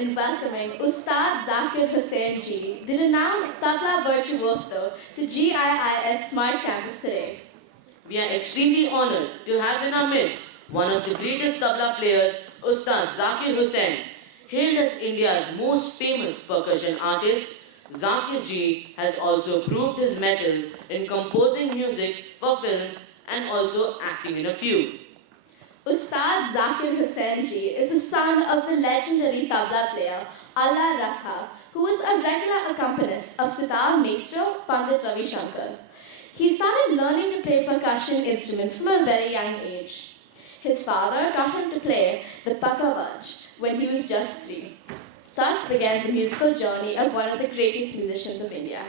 in welcoming Ustad Zakir Hussain ji, the renowned Tabla Virtuoso, to GIIS SMART Campus today. We are extremely honored to have in our midst one of the greatest tabla players, Ustad Zakir Hussain. Hailed as India's most famous percussion artist, Zakir ji has also proved his mettle in composing music for films and also acting in a few. Ustad Zakir Hussain ji is the son of the legendary tabla player Allah Rakha, who was a regular accompanist of sitar maestro Pandit Ravi Shankar. He started learning to play percussion instruments from a very young age. His father taught him to play the Pakavaj when he was just 3. Thus began the musical journey of one of the greatest musicians of India.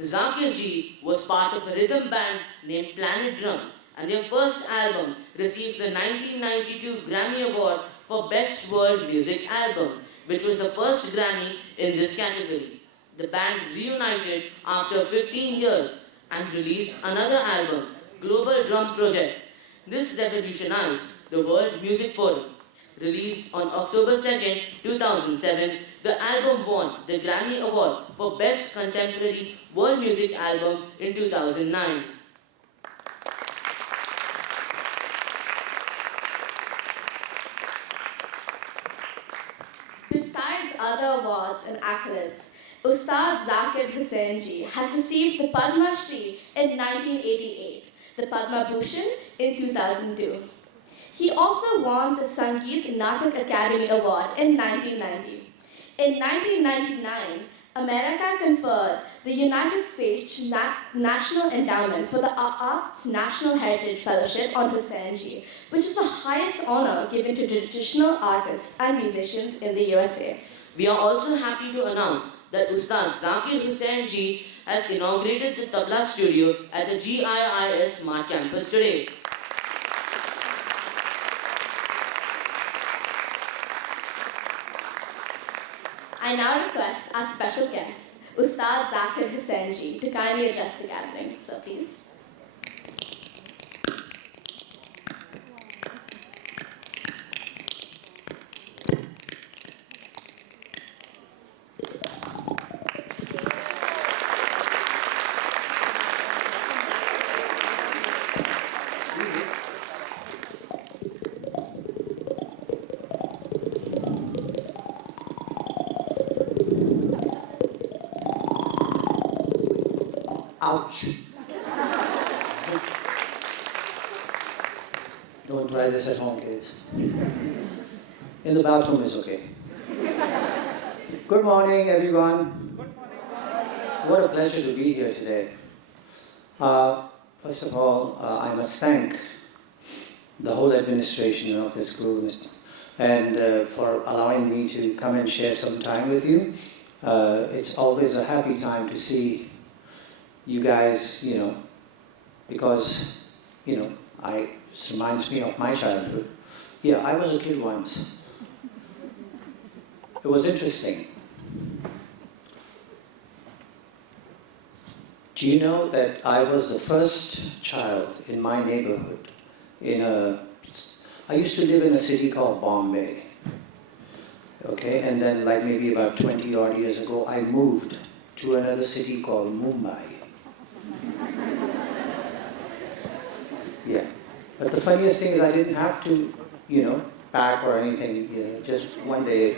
Zakir ji was part of a rhythm band named Planet Drum, and their first album received the 1992 Grammy Award for Best World Music Album, which was the first Grammy in this category. The band reunited after 15 years and released another album, Global Drum Project. This revolutionized the World Music Forum. Released on October 2nd, 2007, the album won the Grammy Award for Best Contemporary World Music Album in 2009. Besides other awards and accolades, Ustad Zakir Hussain ji has received the Padma Shri in 1988, the Padma Bhushan in 2002. He also won the Sangeet Natak Academy Award in 1990. In 1999, America conferred the United States National Endowment for the Arts National Heritage Fellowship on Hussain ji, which is the highest honor given to traditional artists and musicians in the USA. We are also happy to announce that Ustad Zakir Hussain ji has inaugurated the Tabla studio at the GIIS SMART Campus today. I now request our special guest, Ustad Zakir Hussain ji, to kindly address the gathering. So please. Ouch. Don't try this at home, kids. In the bathroom is okay. Good morning, everyone. What a pleasure to be here today. First of all, I must thank the whole administration of this school and for allowing me to come and share some time with you. It's always a happy time to see you guys, because, it reminds me of my childhood. Yeah, I was a kid once. It was interesting. Do you know that I was the first child in my neighborhood I used to live in a city called Bombay. Okay, and then like maybe about 20 odd years ago, I moved to another city called Mumbai. Yeah, but the funniest thing is I didn't have to, pack or anything. Just one day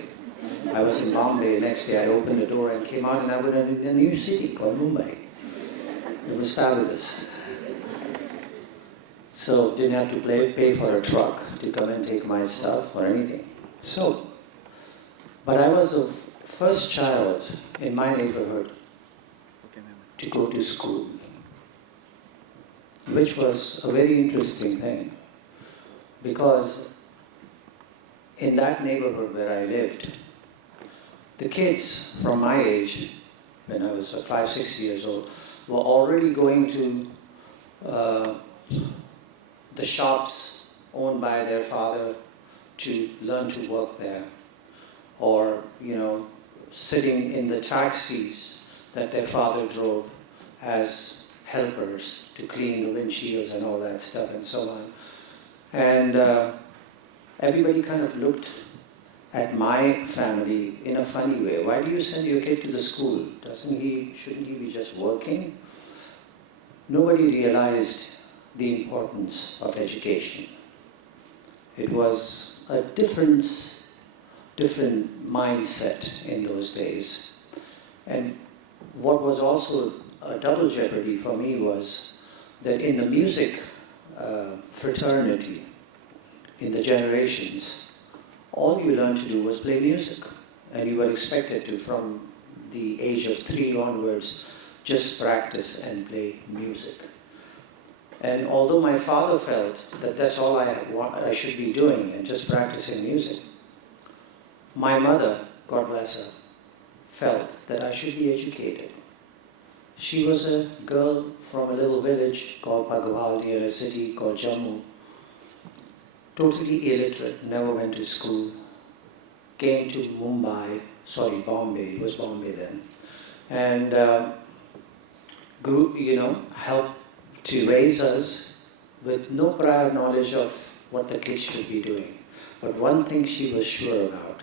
I was in Bombay. Next day I opened the door and came out, and I was in a new city called Mumbai. It was fabulous. So didn't have to pay for a truck to come and take my stuff or anything. But I was the first child in my neighborhood to go to school, which was a very interesting thing, because in that neighborhood where I lived, the kids from my age, when I was 5, 6 years old, were already going to the shops owned by their father to learn to work there, or sitting in the taxis that their father drove as helpers to clean the windshields and all that stuff and so on. And everybody kind of looked at my family in a funny way. Why do you send your kid to the school? Shouldn't he be just working? Nobody realized the importance of education. It was a different mindset in those days. And what was also a double jeopardy for me was that in the music fraternity, in the generations, all you learned to do was play music. And you were expected to, from the age of 3 onwards, just practice and play music. And although my father felt that that's all I should be doing and just practicing music, my mother, God bless her, felt that I should be educated. She was a girl from a little village called Pagwal near a city called Jammu. Totally illiterate, never went to school. Came to Bombay, it was Bombay then. And grew, helped to raise us with no prior knowledge of what the kids should be doing. But one thing she was sure about,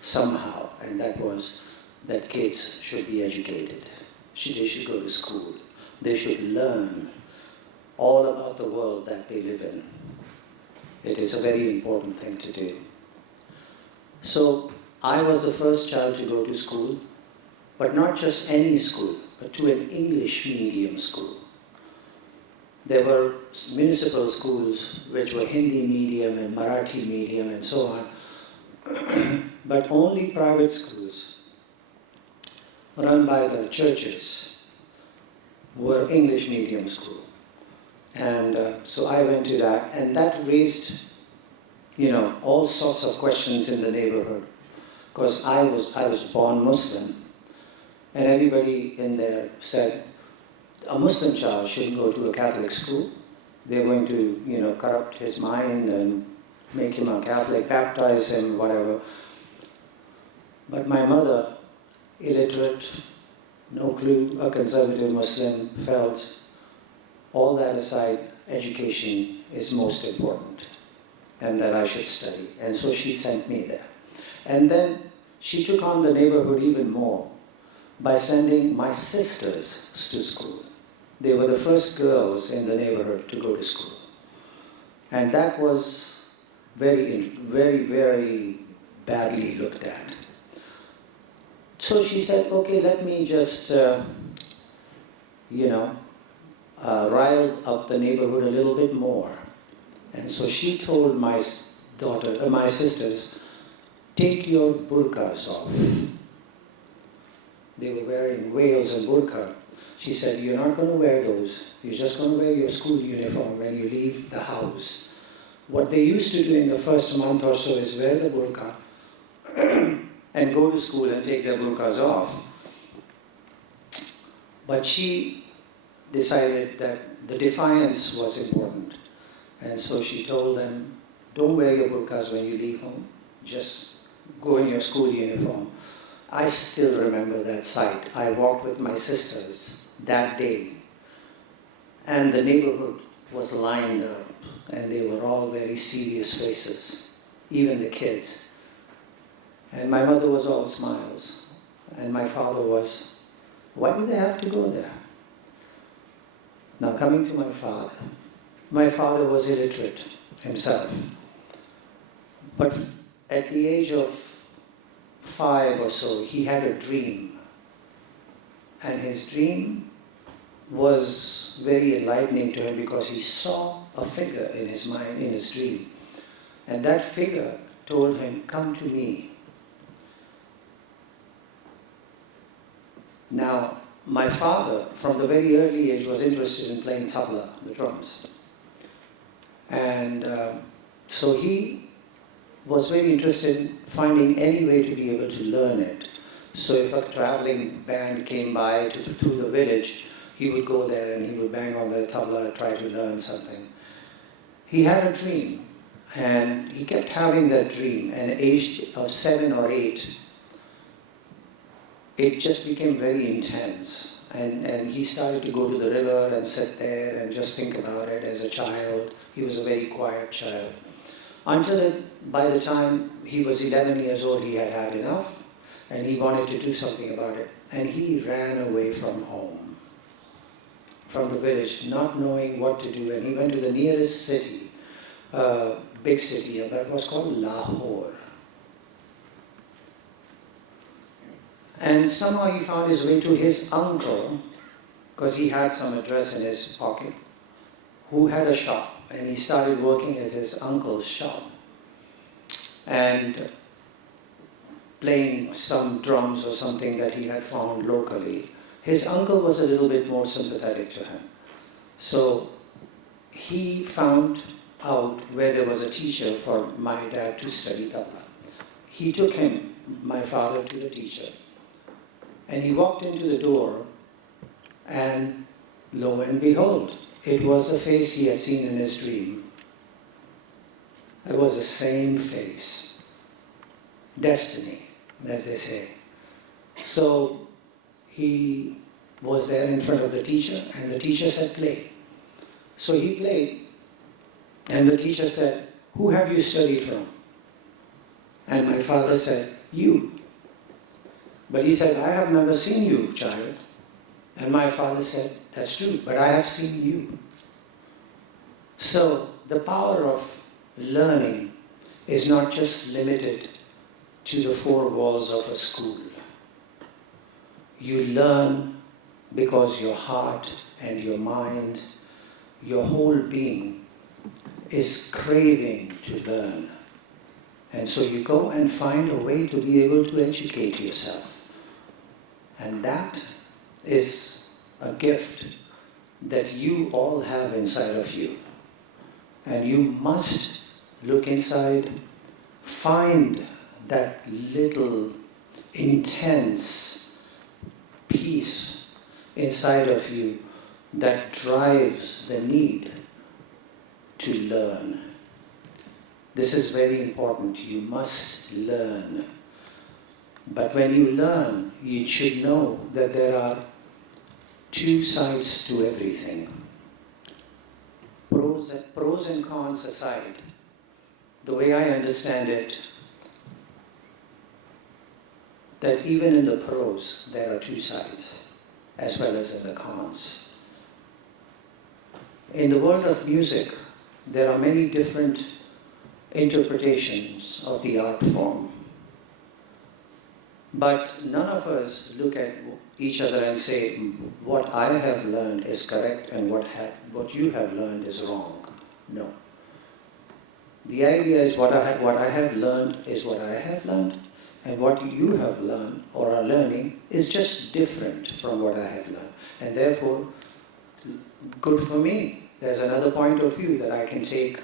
somehow, and that was that kids should be educated. They should go to school. They should learn all about the world that they live in. It is a very important thing to do. So I was the first child to go to school, but not just any school, but to an English medium school. There were municipal schools which were Hindi medium and Marathi medium and so on, but only private schools run by the churches were English medium school. And so I went to that, and that raised, all sorts of questions in the neighborhood. Because I was born Muslim, and everybody in there said, a Muslim child shouldn't go to a Catholic school. They're going to, corrupt his mind and make him a Catholic, baptize him, whatever. But my mother, illiterate, no clue, a conservative Muslim, felt all that aside, education is most important and that I should study. And so she sent me there. And then she took on the neighborhood even more by sending my sisters to school. They were the first girls in the neighborhood to go to school. And that was very, very, very badly looked at. So she said, okay, let me just, rile up the neighborhood a little bit more. And so she told my sisters, take your burqas off. They were wearing veils and burqa. She said, you're not going to wear those. You're just going to wear your school uniform when you leave the house. What they used to do in the first month or so is wear the burqa and go to school and take their burqas off. But she decided that the defiance was important. And so she told them, don't wear your burqas when you leave home. Just go in your school uniform. I still remember that sight. I walked with my sisters that day, and the neighborhood was lined up, and they were all very serious faces, even the kids. And my mother was all smiles, and my father was, why do they have to go there? Now coming to my father was illiterate himself, but at the age of 5 or so, he had a dream. And his dream was very enlightening to him because he saw a figure in his mind, in his dream. And that figure told him, come to me. Now, my father, from the very early age, was interested in playing tabla, the drums. And so he was very interested in finding any way to be able to learn it. So if a traveling band came by through the village, he would go there and he would bang on the tabla and try to learn something. He had a dream, and he kept having that dream, and at age of 7 or 8, it just became very intense. And he started to go to the river and sit there and just think about it as a child. He was a very quiet child. Until by the time he was 11 years old, he had had enough, and he wanted to do something about it. And he ran away from home, from the village, not knowing what to do. And he went to the nearest city, big city, and that was called Lahore. And somehow he found his way to his uncle, because he had some address in his pocket, who had a shop. And he started working at his uncle's shop and playing some drums or something that he had found locally. His uncle was a little bit more sympathetic to him. So he found out where there was a teacher for my dad to study tabla. He took him, my father, to the teacher. And he walked into the door, and lo and behold, it was a face he had seen in his dream. It was the same face. Destiny, as they say. So he was there in front of the teacher, and the teacher said, play. So he played, and the teacher said, who have you studied from? And my father said, you. But he said, I have never seen you, child. And my father said, that's true, but I have seen you. So the power of learning is not just limited to the four walls of a school. You learn because your heart and your mind, your whole being is craving to learn. And so you go and find a way to be able to educate yourself. And that is a gift that you all have inside of you. And you must look inside, find that little intense peace inside of you that drives the need to learn. This is very important. You must learn. But when you learn, you should know that there are two sides to everything. Pros and cons aside, the way I understand it, that even in the pros, there are two sides, as well as in the cons. In the world of music, there are many different interpretations of the art form. But none of us look at each other and say, what I have learned is correct and what you have learned is wrong. No. The idea is what I have learned is what I have learned, and what you have learned or are learning is just different from what I have learned. And therefore, good for me. There's another point of view that I can take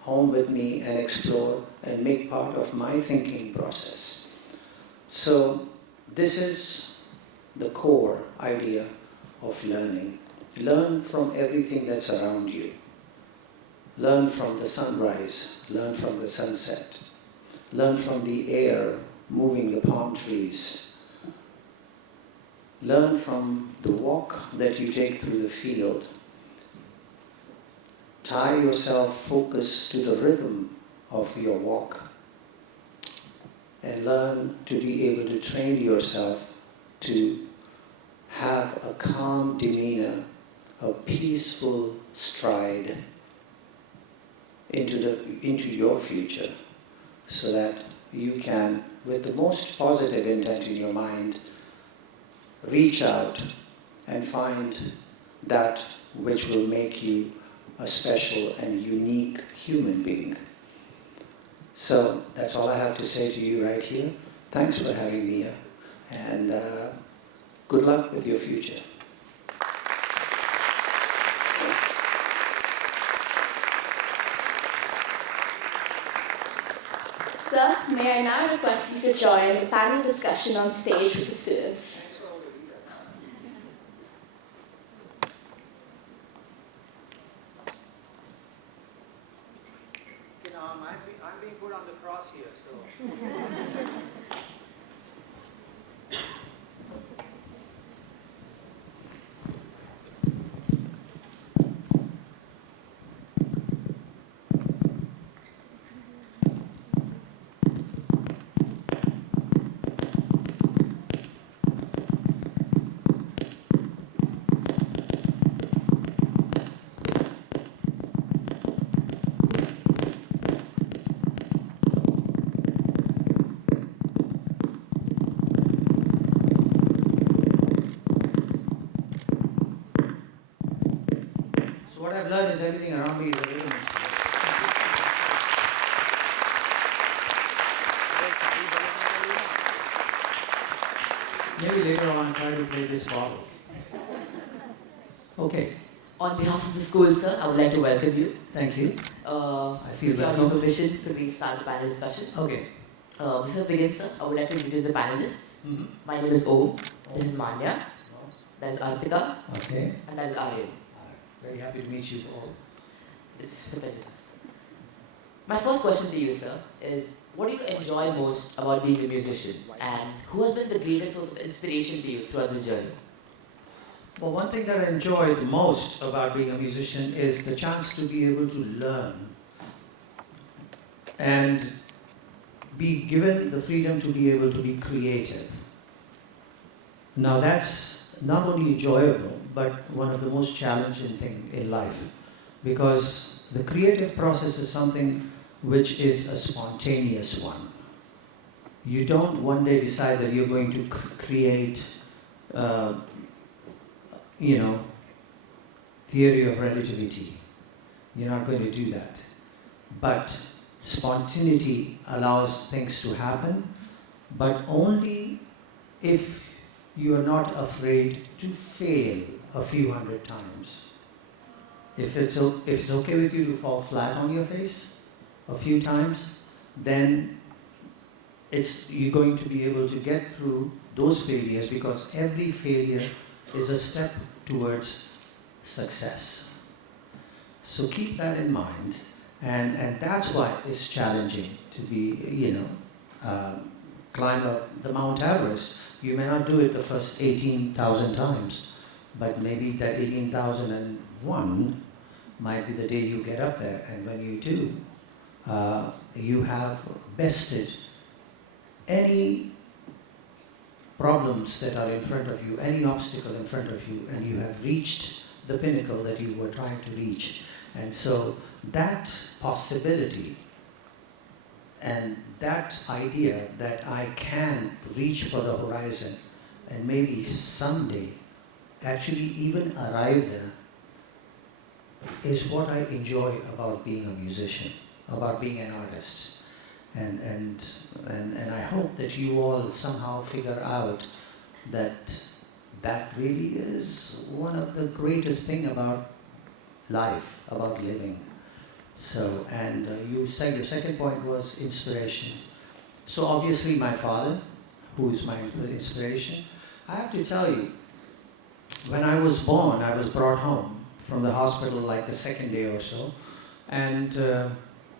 home with me and explore and make part of my thinking process. So this is the core idea of learning. Learn from everything that's around you. Learn from the sunrise. Learn from the sunset. Learn from the air moving the palm trees. Learn from the walk that you take through the field. Tie yourself focus to the rhythm of your walk. And learn to be able to train yourself to have a calm demeanor, a peaceful stride into your future, so that you can, with the most positive intent in your mind, reach out and find that which will make you a special and unique human being. So that's all I have to say to you right here. Thanks for having me here, and good luck with your future. Sir, may I now request you to join the panel discussion on stage with the students. I'm being put on the cross here, so. maybe later on try to play this bottle. Okay. On behalf of the school, sir, I would like to welcome you. Thank you. I feel With your welcome. permission, could we start the panel discussion? Okay. Before we begin, sir, I would like to introduce the panelists. Mm-hmm. My name is Om. This is Manya. That is Artika. Okay. And that is Aryan. Very happy to meet you all. It's a pleasure, sir. My first question to you, sir, is what do you enjoy most about being a musician? And who has been the greatest source of inspiration to you throughout this journey? Well, one thing that I enjoy the most about being a musician is the chance to be able to learn and be given the freedom to be able to be creative. Now that's not only enjoyable, but one of the most challenging things in life, because the creative process is something which is a spontaneous one. You don't one day decide that you're going to create theory of relativity. You're not going to do that. But spontaneity allows things to happen, but only if you are not afraid to fail a few hundred times. If it's okay with you to fall flat on your face a few times, then you're going to be able to get through those failures, because every failure is a step towards success. So keep that in mind, and that's why it's challenging to be, climb up the Mount Everest. You may not do it the first 18,000 times, but maybe that 18,001 might be the day you get up there, and when you do, you have bested any problems that are in front of you, any obstacle in front of you, and you have reached the pinnacle that you were trying to reach. And so that possibility and that idea that I can reach for the horizon and maybe someday actually even arrive there is what I enjoy about being a musician, about being an artist. And I hope that you all somehow figure out that that really is one of the greatest things about life, about living. So, and you said your second point was inspiration. So obviously my father, who is my inspiration. I have to tell you, when I was born, I was brought home from the hospital like the second day or so, and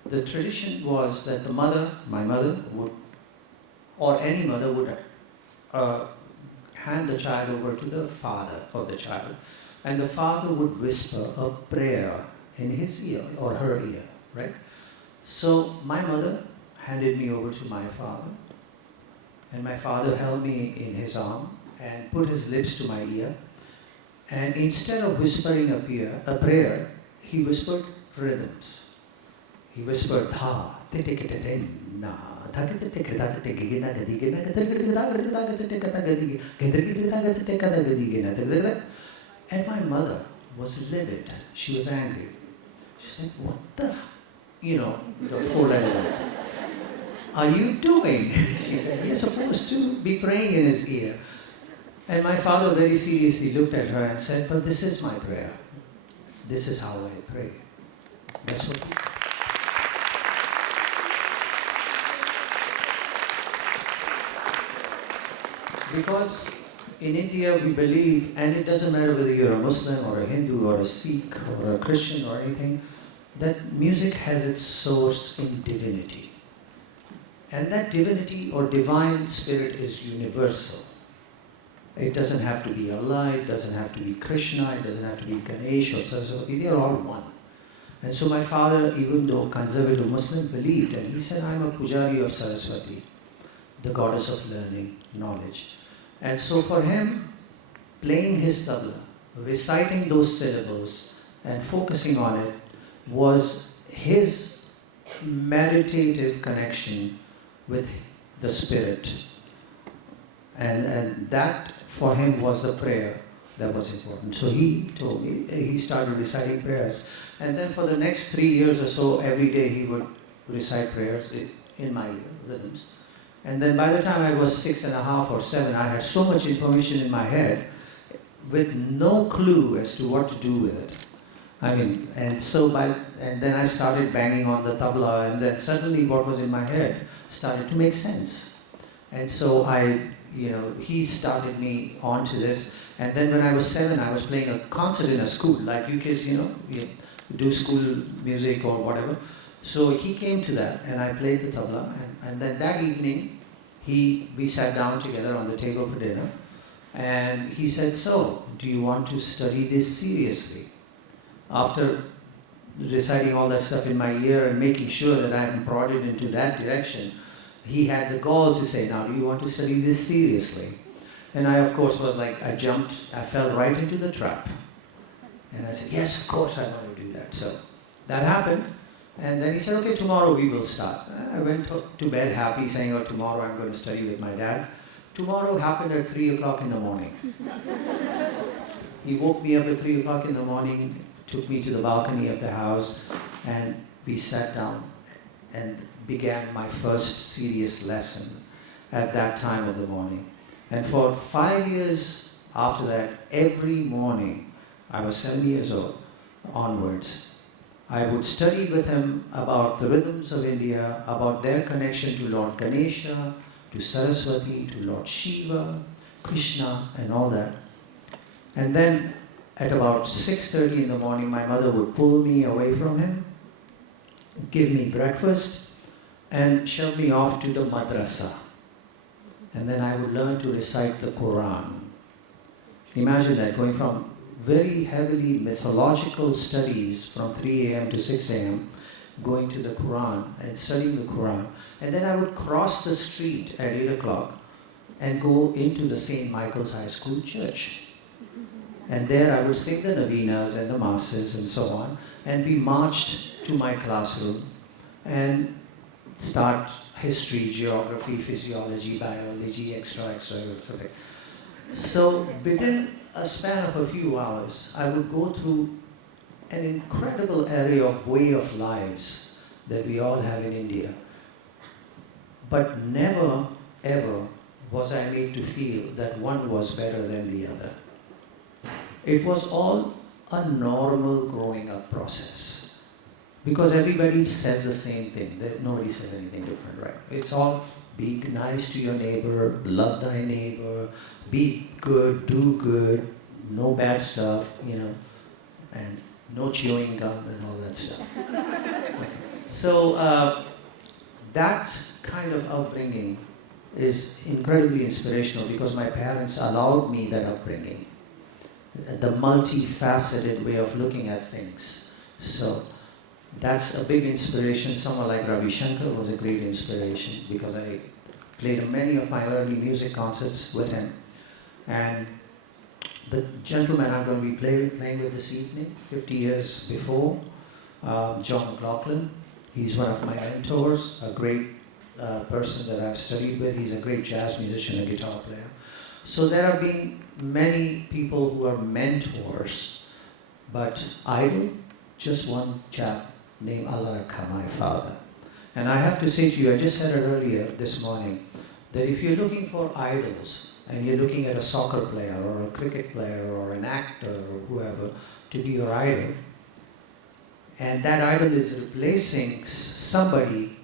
the tradition was that the mother, my mother, would, or any mother would hand the child over to the father of the child, and the father would whisper a prayer in his ear or her ear, right? So my mother handed me over to my father, and my father held me in his arm and put his lips to my ear, and instead of whispering a prayer, he whispered rhythms. He whispered tha, na, and my mother was livid. She was angry. She said, "What the, the four-letter word, are you doing?" She said, "You're supposed to be praying in his ear." And my father very seriously looked at her and said, "But this is my prayer. This is how I pray." That's what he said. Because in India we believe, and it doesn't matter whether you're a Muslim or a Hindu or a Sikh or a Christian or anything, that music has its source in divinity. And that divinity or divine spirit is universal. It doesn't have to be Allah, it doesn't have to be Krishna, it doesn't have to be Ganesh or Saraswati, they're all one. And so my father, even though conservative Muslim, believed, and he said, "I'm a pujari of Saraswati, the goddess of learning, knowledge." And so for him, playing his tabla, reciting those syllables and focusing on it was his meditative connection with the spirit. And that for him was the prayer that was important. So he told me, he started reciting prayers. And then for the next 3 years or so, every day he would recite prayers in my rhythms. And then by the time I was 6.5 or 7, I had so much information in my head with no clue as to what to do with it. I mean, and then I started banging on the tabla, and then suddenly what was in my head started to make sense. And so he started me onto this. And then when I was 7, I was playing a concert in a school, like you kids, you do school music or whatever. So he came to that, and I played the tabla. And then that evening, we sat down together on the table for dinner. And he said, "So, do you want to study this seriously?" After reciting all that stuff in my ear and making sure that I'm prodded into that direction, he had the gall to say, "Now, do you want to study this seriously?" And I, of course, was like, I fell right into the trap. And I said, "Yes, of course I want to do that." So that happened. And then he said, "Okay, tomorrow we will start." I went to bed happy, saying, "Oh, tomorrow I'm going to study with my dad." Tomorrow happened at 3 o'clock in the morning. He woke me up at 3 o'clock in the morning, took me to the balcony of the house, and we sat down and began my first serious lesson at that time of the morning. And for 5 years after that, every morning, I was 7 years old onwards, I would study with him about the rhythms of India, about their connection to Lord Ganesha, to Saraswati, to Lord Shiva, Krishna, and all that. And then at about 6:30 in the morning, my mother would pull me away from him, give me breakfast, and shove me off to the madrasa. And then I would learn to recite the Quran. Imagine that, going from very heavily mythological studies from 3 a.m. to 6 a.m., going to the Quran and studying the Quran. And then I would cross the street at 8 o'clock and go into the St. Michael's High School church. And there I would sing the novenas and the masses and so on, and be marched to my classroom and start history, geography, physiology, biology, extra, etc. So within a span of a few hours, I would go through an incredible area of way of lives that we all have in India. But never, ever was I made to feel that one was better than the other. It was all a normal growing up process. Because everybody says the same thing. Nobody says anything different, right? It's all be nice to your neighbor, love thy neighbor, be good, do good, no bad stuff, and no chewing gum and all that stuff. Okay. So that kind of upbringing is incredibly inspirational because my parents allowed me that upbringing, the multifaceted way of looking at things. So that's a big inspiration. Someone like Ravi Shankar was a great inspiration because I played many of my early music concerts with him. And the gentleman I'm going to be playing with this evening, 50 years before, John McLaughlin. He's one of my mentors, a great person that I've studied with. He's a great jazz musician and guitar player. So there have been many people who are mentors, but idol, just one chap named Allah Rakha, my father. And I have to say to you, I just said it earlier this morning, that if you're looking for idols, and you're looking at a soccer player or a cricket player or an actor or whoever to be your idol, and that idol is replacing somebody,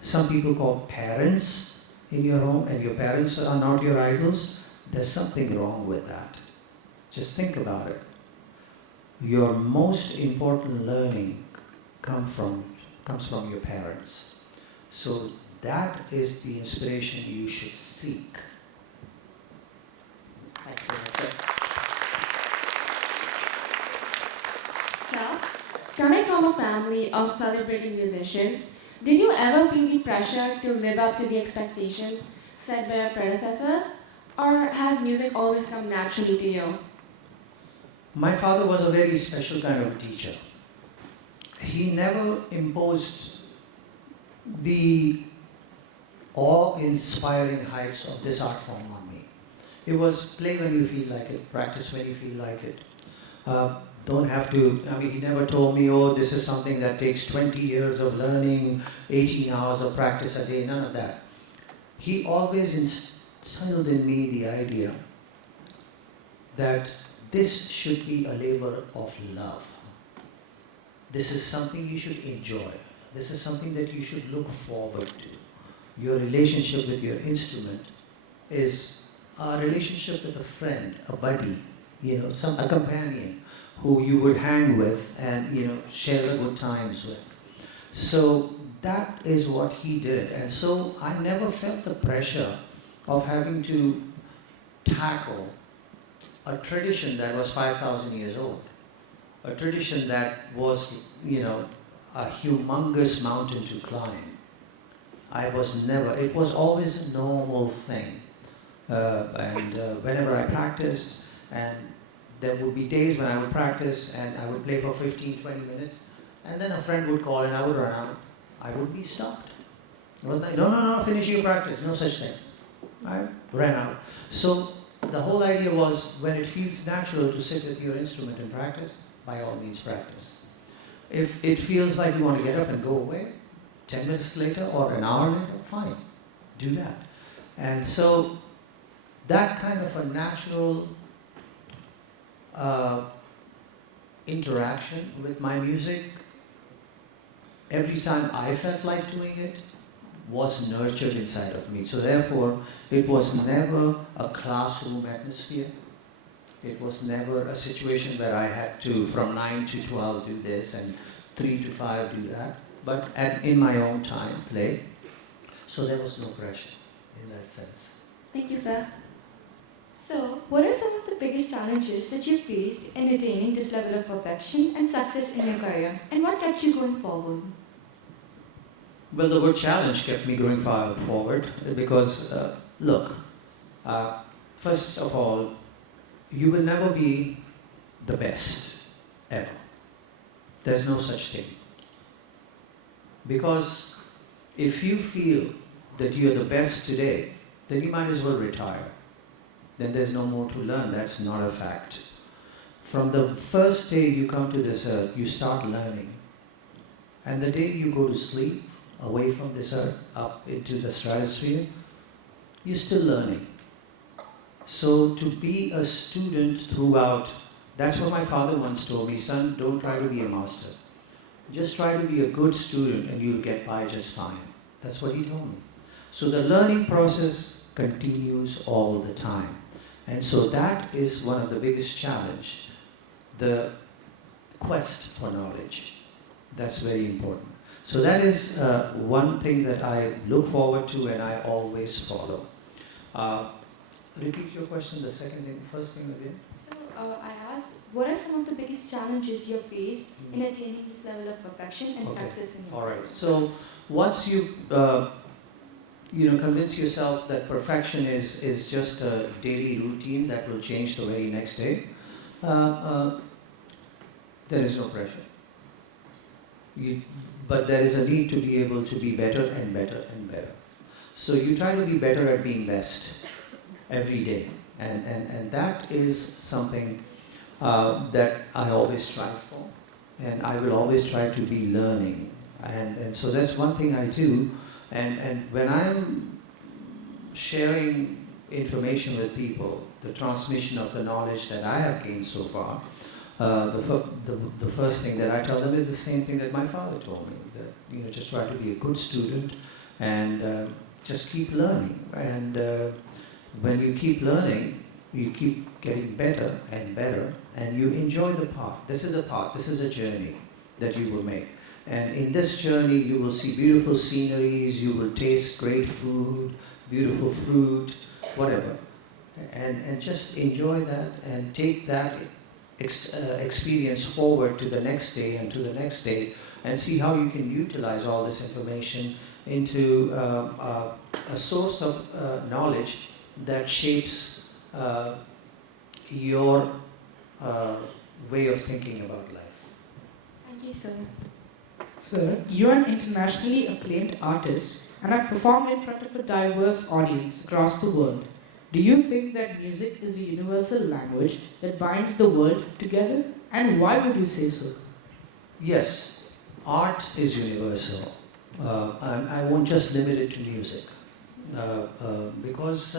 some people call parents in your home, and your parents are not your idols, there's something wrong with that. Just think about it. Your most important learning comes from your parents. So that is the inspiration you should seek. Excellent, sir. So, coming from a family of celebrating musicians, did you ever feel the pressure to live up to the expectations set by your predecessors? Or has music always come naturally to you? My father was a very special kind of teacher. He never imposed the awe-inspiring heights of this art form on me. It was play when you feel like it, practice when you feel like it. Don't have to, he never told me, oh, this is something that takes 20 years of learning, 18 hours of practice a day, none of that. he always instilled in me the idea that this should be a labor of love. This is something you should enjoy. This is something that you should look forward to. Your relationship with your instrument is a relationship with a friend, a buddy, a companion who you would hang with and share the good times with. So that is what he did, and so I never felt the pressure of having to tackle a tradition that was 5,000 years old, a tradition that was, a humongous mountain to climb. It was always a normal thing. And whenever I practiced, and there would be days when I would practice and I would play for 15, 20 minutes, and then a friend would call and I would run out. I would be stopped. It was like, no, finish your practice, no such thing. I ran out. So the whole idea was, when it feels natural to sit with your instrument and practice, by all means practice. If it feels like you want to get up and go away, 10 minutes later or an hour later, fine, do that. And so that kind of a natural interaction with my music, every time I felt like doing it, was nurtured inside of me. So therefore, it was never a classroom atmosphere. It was never a situation where I had to, from 9 to 12, do this, and 3 to 5, do that. But in my own time, play. So there was no pressure in that sense. Thank you, sir. So, what are some of the biggest challenges that you faced in attaining this level of perfection and success in your career? And what kept you going forward? Well, the word challenge kept me going forward because, look, first of all, you will never be the best, ever. There's no such thing. Because if you feel that you're the best today, then you might as well retire. Then there's no more to learn. That's not a fact. From the first day you come to this earth, you start learning. And the day you go to sleep, away from this earth, up into the stratosphere, you're still learning. So to be a student throughout, that's what my father once told me, son, don't try to be a master. Just try to be a good student and you'll get by just fine. That's what he told me. So the learning process continues all the time. And so that is one of the biggest challenge, the quest for knowledge. That's very important. So that is one thing that I look forward to and I always follow. Repeat your question, the second thing, first thing again. So, I asked, what are some of the biggest challenges you have faced in attaining this level of perfection and success in your All right. So once you convince yourself that perfection is just a daily routine that will change the very next day, there is no pressure. But there is a need to be able to be better and better and better. So you try to be better at being best every day. And that is something that I always strive for. And I will always try to be learning. And so that's one thing I do. And when I'm sharing information with people, the transmission of the knowledge that I have gained so far, the first thing that I tell them is the same thing that my father told me, that just try to be a good student and just keep learning. And when you keep learning, you keep getting better and better, and you enjoy the path. This is a path, this is a journey that you will make. And in this journey, you will see beautiful sceneries, you will taste great food, beautiful fruit, whatever. And just enjoy that and take that experience forward to the next day and to the next day, and see how you can utilize all this information into a source of knowledge that shapes your way of thinking about life. Thank you, sir. Sir, you are an internationally acclaimed artist and have performed in front of a diverse audience across the world. Do you think that music is a universal language that binds the world together? And why would you say so? Yes, art is universal. I won't just limit it to music. because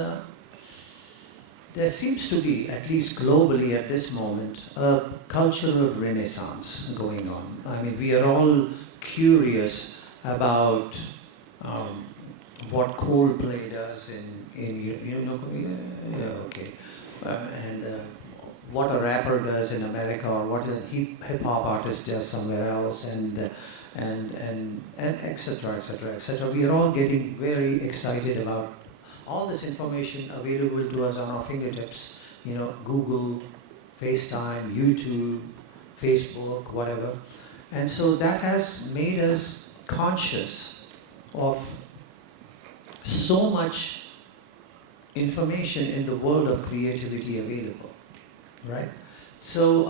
there seems to be, at least globally at this moment, a cultural renaissance going on. I mean, we are all curious about what Coldplay does and what a rapper does in America, or what a hip hop artist does somewhere else, and etc., etc., etc. We are all getting very excited about all this information available to us on our fingertips. You know, Google, FaceTime, YouTube, Facebook, whatever. And so that has made us conscious of so much information in the world of creativity available, right? So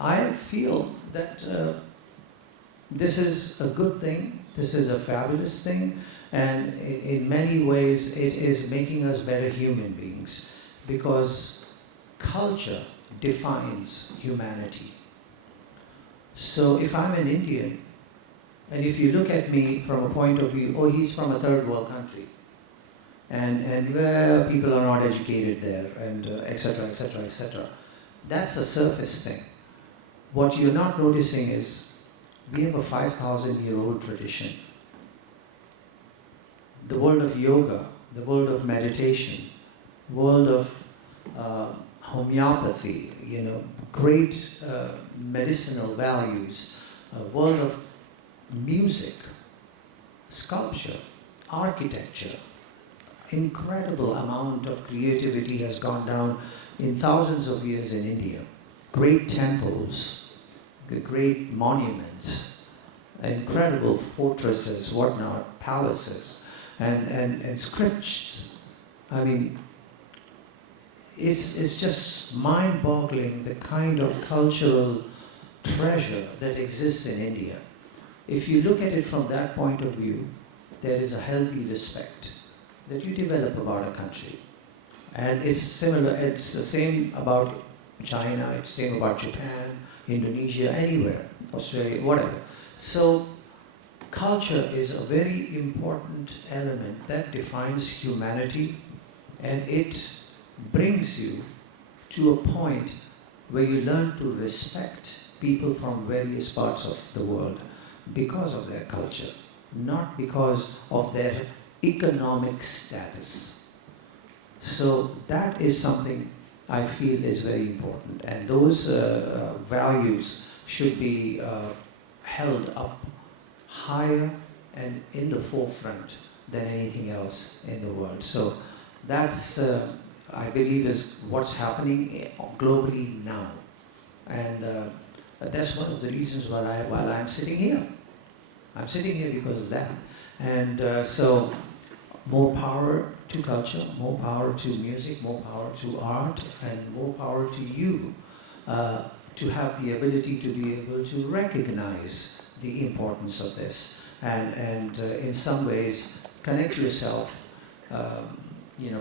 I feel that this is a good thing, this is a fabulous thing, and in many ways it is making us better human beings, because culture defines humanity. So if I'm an Indian, and if you look at me from a point of view, oh, he's from a third world country, and well, people are not educated there, and etc., etc., etc. That's a surface thing. What you're not noticing is we have a 5,000-year-old tradition. The world of yoga, the world of meditation, world of homeopathy, you know, great medicinal values, world of music, sculpture, architecture. Incredible amount of creativity has gone down in thousands of years in India. Great temples, great monuments, incredible fortresses, whatnot, palaces, and scripts. I mean, it's just mind-boggling the kind of cultural treasure that exists in India. If you look at it from that point of view, there is a healthy respect that you develop about a country. And it's similar, it's the same about China, it's the same about Japan, Indonesia, anywhere, Australia, whatever. So culture is a very important element that defines humanity, and it brings you to a point where you learn to respect people from various parts of the world because of their culture, not because of their economic status. So that is something I feel is very important, and those values should be held up higher and in the forefront than anything else in the world. So that's, I believe, is what's happening globally now. And that's one of the reasons why I'm sitting here. I'm sitting here because of that. And so more power to culture, more power to music, more power to art, and more power to you to have the ability to be able to recognize the importance of this, and in some ways connect yourself,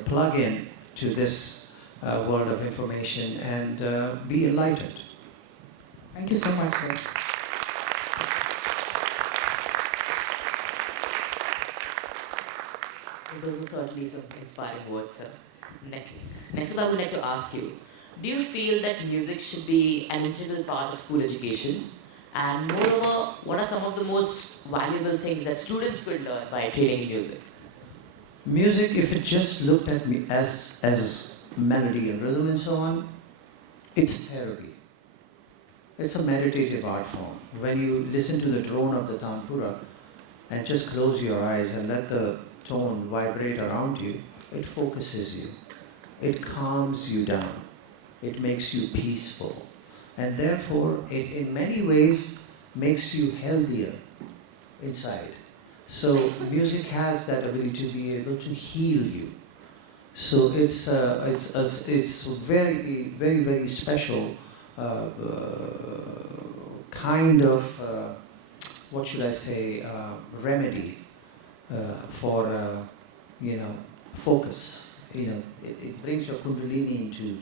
plug in to this world of information and be enlightened. Thank you so much, sir. Those are certainly some inspiring words, sir. Next up, I would like to ask you, do you feel that music should be an integral part of school education? And moreover, what are some of the most valuable things that students could learn by training in music? Music, if it just looked at me as melody and rhythm and so on, it's therapy. It's a meditative art form. When you listen to the drone of the tanpura and just close your eyes and let the tone vibrate around you, it focuses you. It calms you down. It makes you peaceful. And therefore, it in many ways makes you healthier inside. So music has that ability to be able to heal you. So it's very, very, very special kind of, what should I say, remedy for, focus. It brings your kundalini into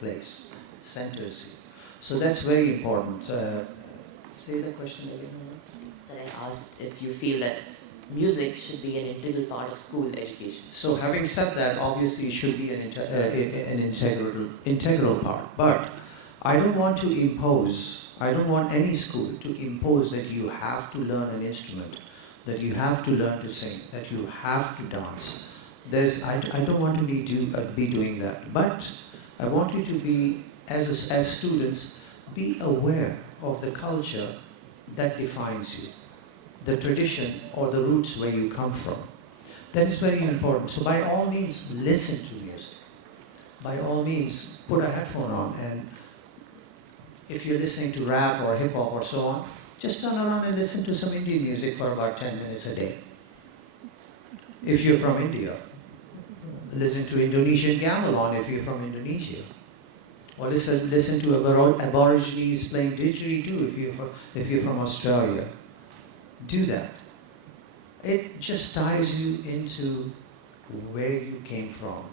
place, centers you. So that's very important. Say the question again. So I asked if you feel that music should be an integral part of school education? So having said that, obviously it should be an integral part. But I don't want to impose, I don't want any school to impose that you have to learn an instrument, that you have to learn to sing, that you have to dance. I don't want to be doing that. But I want you to be, as students, be aware of the culture that defines you, the tradition or the roots where you come from. That is very important. So by all means, listen to music. By all means, put a headphone on, and if you're listening to rap or hip hop or so on, just turn around and listen to some Indian music for about 10 minutes a day. If you're from India, listen to Indonesian gamelan if you're from Indonesia. Or listen to Aborigines playing didgeridoo if you're from Australia. Do that. It just ties you into where you came from,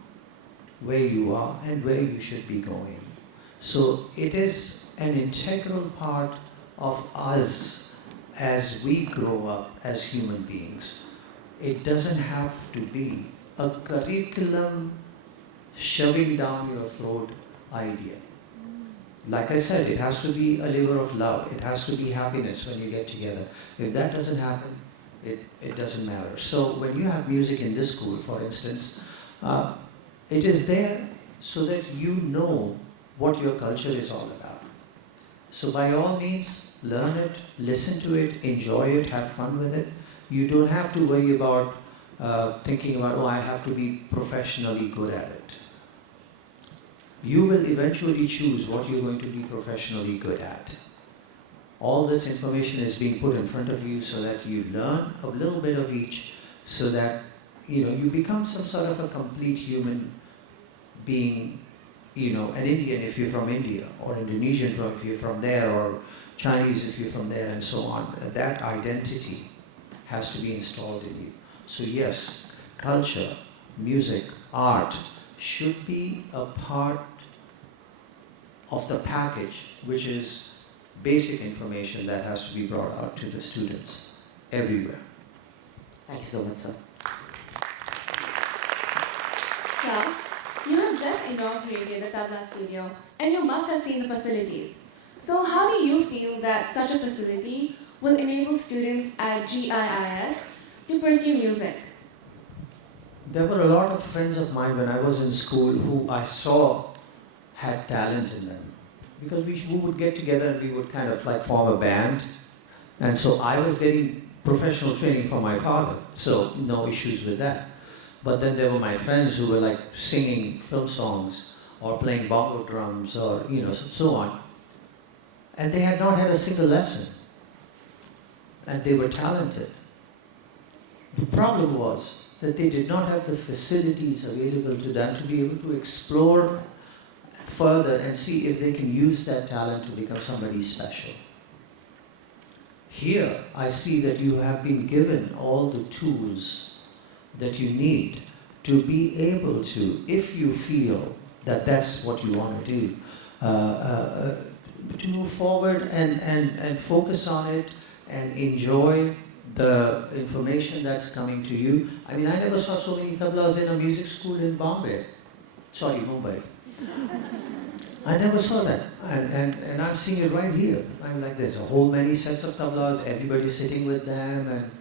where you are, and where you should be going. So it is an integral part of us as we grow up as human beings. It doesn't have to be a curriculum shoving down your throat idea. Like I said, it has to be a labor of love. It has to be happiness when you get together. If that doesn't happen, it doesn't matter. So when you have music in this school, for instance, it is there so that you know what your culture is all about. So by all means, learn it, listen to it, enjoy it, have fun with it. You don't have to worry about thinking about, oh, I have to be professionally good at it. You will eventually choose what you're going to be professionally good at. All this information is being put in front of you so that you learn a little bit of each, so that you become some sort of a complete human being, an Indian if you're from India, or Indonesian if you're from there, or Chinese if you're from there, and so on. That identity has to be installed in you. So yes, culture, music, art should be a part of the package, which is basic information that has to be brought out to the students everywhere. Thank you so much, sir. Sir, you have just inaugurated the Tabla studio, and you must have seen the facilities. So how do you feel that such a facility will enable students at GIIS to pursue music? There were a lot of friends of mine when I was in school who I saw had talent in them. Because we would get together and we would kind of like form a band. And so I was getting professional training from my father, so no issues with that. But then there were my friends who were like singing film songs or playing bongo drums or so on. And they had not had a single lesson. And they were talented. The problem was that they did not have the facilities available to them to be able to explore further and see if they can use that talent to become somebody special. Here, I see that you have been given all the tools that you need to be able to, if you feel that that's what you want to do, to move forward and focus on it and enjoy the information that's coming to you. I mean, I never saw so many tablas in a music school in Mumbai. I never saw that, and I'm seeing it right here. I'm like, there's a whole many sets of tablas, everybody's sitting with them,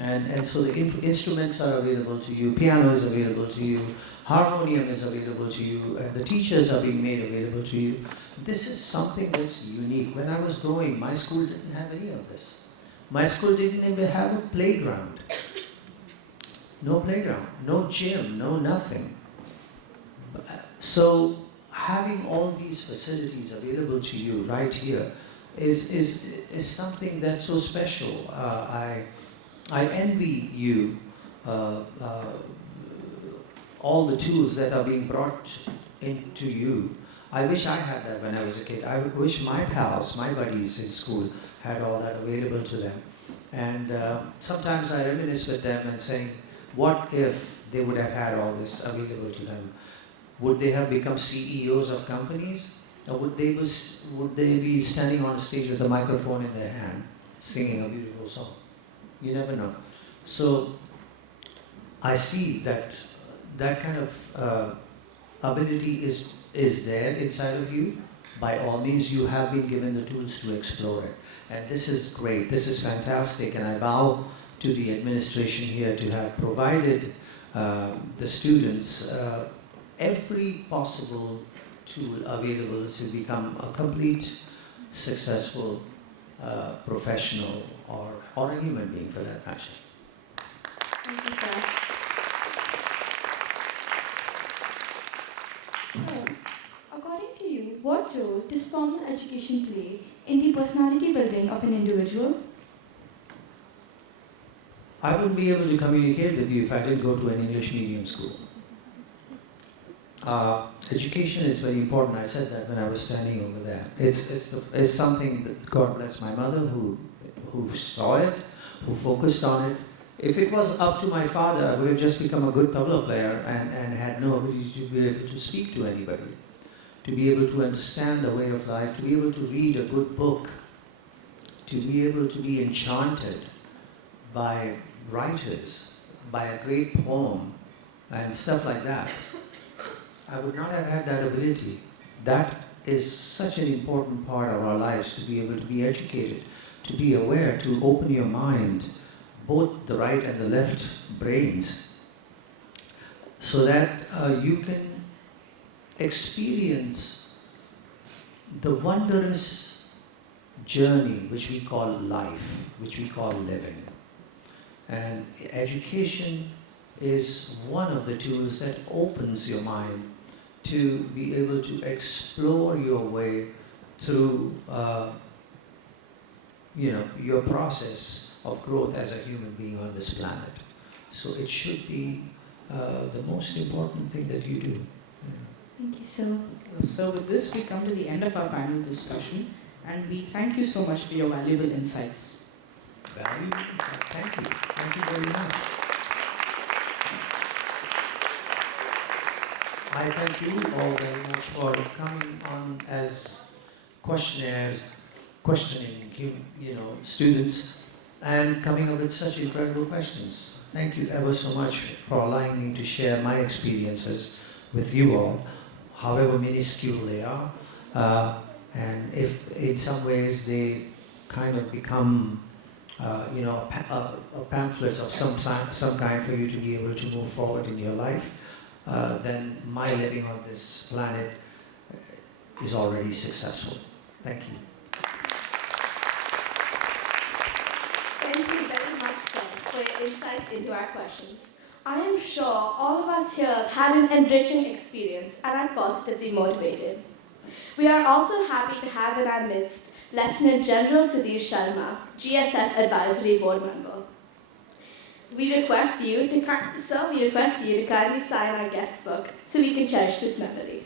and so the instruments are available to you, piano is available to you, harmonium is available to you, and the teachers are being made available to you. This is something that's unique. When I was growing, my school didn't have any of this. My school didn't even have a playground. No playground, no gym, no nothing. So having all these facilities available to you right here is something that's so special. I envy you all the tools that are being brought into you. I wish I had that when I was a kid. I wish my pals, my buddies in school had all that available to them. And sometimes I reminisce with them and saying, what if they would have had all this available to them? Would they have become CEOs of companies? Or would they be standing on a stage with a microphone in their hand, singing a beautiful song? You never know. So I see that that kind of ability is there inside of you. By all means, you have been given the tools to explore it. And this is great, this is fantastic, and I bow to the administration here to have provided the students every possible tool available to become a complete, successful professional or a human being for that matter. Thank you, sir. So, according to you, what role does formal education play in the personality building of an individual? I wouldn't be able to communicate with you if I didn't go to an English medium school. Education is very important. I said that when I was standing over there. It's something that, God bless my mother, who saw it, who focused on it. If it was up to my father, I would have just become a good tabla player and had no ability to be able to speak to anybody, to be able to understand the way of life, to be able to read a good book, to be able to be enchanted by writers, by a great poem, and stuff like that. I would not have had that ability. That is such an important part of our lives, to be able to be educated, to be aware, to open your mind, both the right and the left brains, so that you can experience the wondrous journey which we call life, which we call living. And education is one of the tools that opens your mind to be able to explore your way through your process of growth as a human being on this planet. So it should be the most important thing that you do. Yeah. Thank you, sir. So with this, we come to the end of our panel discussion, and we thank you so much for your valuable insights. Valuable insights. Thank you. Thank you very much. I thank you all very much for coming on as questionnaires, questioning students, and coming up with such incredible questions. Thank you ever so much for allowing me to share my experiences with you all, however minuscule they are, and if in some ways they kind of become a pamphlet of some kind for you to be able to move forward in your life, then my living on this planet is already successful. Thank you. Thank you very much, sir, for your insights into our questions. I am sure all of us here have had an enriching experience and are positively motivated. We are also happy to have in our midst Lieutenant General Sudhir Sharma, GSF Advisory Board Member. We request you to kindly sign our guest book so we can cherish this memory.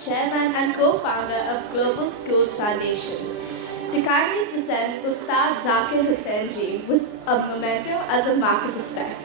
Chairman and co-founder of Global Schools Foundation, to kindly present Ustad Zakir Hussain ji with a memento as a mark of respect.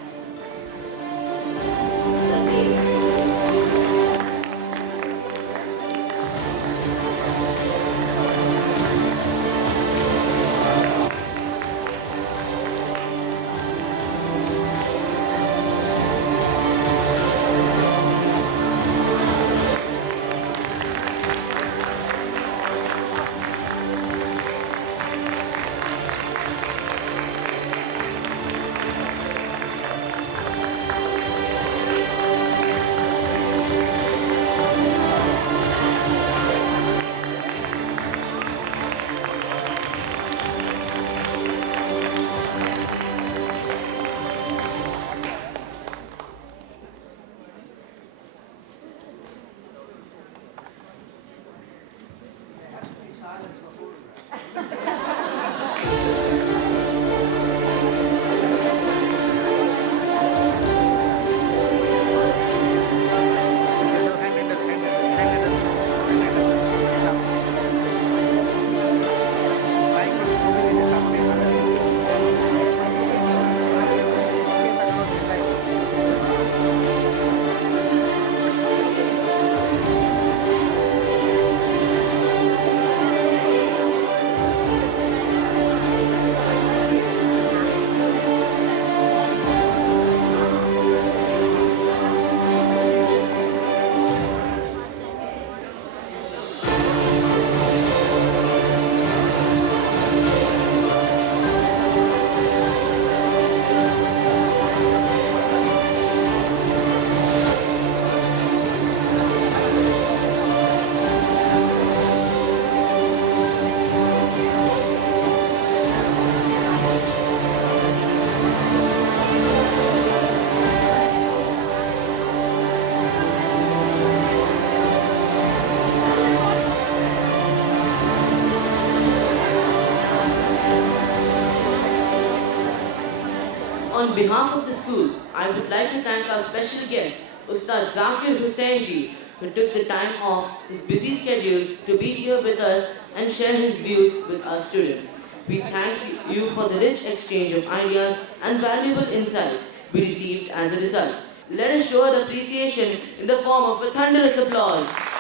on behalf of the school, I would like to thank our special guest, Ustad Zakir Hussain ji, who took the time off his busy schedule to be here with us and share his views with our students. We thank you for the rich exchange of ideas and valuable insights we received as a result. Let us show our appreciation in the form of a thunderous applause.